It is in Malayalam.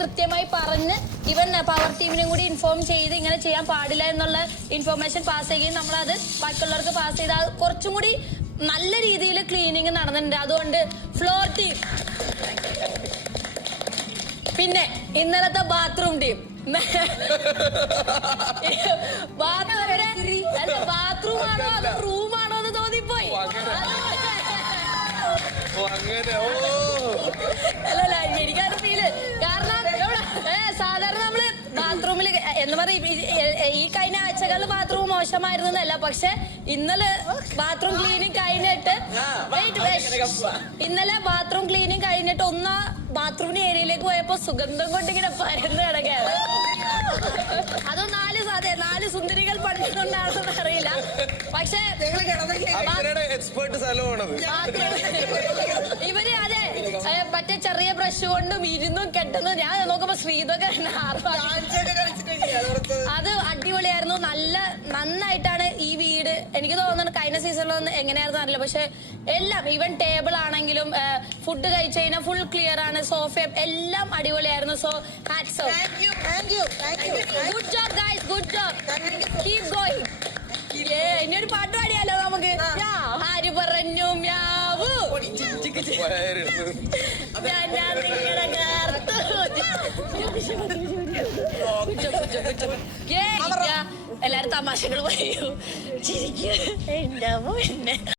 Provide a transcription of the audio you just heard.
കൃത്യമായി പറഞ്ഞ് ഇവൻ പവർ ടീമിനും കൂടി ഇൻഫോം ചെയ്ത് ഇങ്ങനെ ചെയ്യാൻ പാടില്ല എന്നുള്ള ഇൻഫോർമേഷൻ പാസ് ചെയ്യുകയും നമ്മളത് ബാക്കിയുള്ളവർക്ക് പാസ് ചെയ്ത് കുറച്ചും കൂടി നല്ല രീതിയിൽ ക്ലീനിങ് നടന്നിട്ടുണ്ട്. അതുകൊണ്ട് ഫ്ലോർ ടീം. പിന്നെ ഇന്നലത്തെ ബാത്റൂം ടീം. ബാത്റൂം ആണോ അതോ റൂമാണോ എന്ന് തോന്നിപ്പോയി. അല്ലല്ല, എനിക്കത് ഫീല്. കാരണം സാധാരണ നമ്മള് ബാത്റൂമിൽ എന്ന് പറയും ഈ കഴിഞ്ഞ ആഴ്ചകളിൽ ബാത്റൂം മോശമായിരുന്നല്ല, പക്ഷെ ഇന്നലെ ബാത്റൂം ക്ലീനിങ് കഴിഞ്ഞിട്ട് ഒന്നാ ബാത്റൂമിന്റെ ഏരിയയിലേക്ക് പോയപ്പോ സുഗന്ധം കൊണ്ടിങ്ങനെ പരന്ന് കിടക്കാണ്. അതോ നാല് സുന്ദരികൾ പഠിക്കുന്നുണ്ടാണെന്ന് അറിയില്ല. പക്ഷെ ഇവര് അതെ മറ്റേ ചെറിയ ബ്രഷ് കൊണ്ടും ഇരുന്നും കെട്ടുന്നു. ഞാൻ നോക്കുമ്പോ ശ്രീതൊക്കെ അത് അടിപൊളിയായിരുന്നു. നന്നായിട്ടാണ് ഈ വീട്. എനിക്ക് തോന്നുന്നു കഴിഞ്ഞ സീസണിലൊന്നും എങ്ങനെയായിരുന്നു അറിയില്ല, പക്ഷെ എല്ലാം ഈവൻ ടേബിൾ ആണെങ്കിലും ഫുഡ് കഴിച്ചു കഴിഞ്ഞാൽ ഫുൾ ക്ലിയർ ആണ്. സോഫയും എല്ലാം അടിപൊളിയായിരുന്നു. So hats off. Good job guys, good job. Keep going. ഇനിയൊരു പാട്ട് പാടിയാലോ നമുക്ക്? ആര് പറഞ്ഞു മ്യാവൂ എല്ലാരും തമാശകൾ പറയൂ, ചിരിക്കൂ.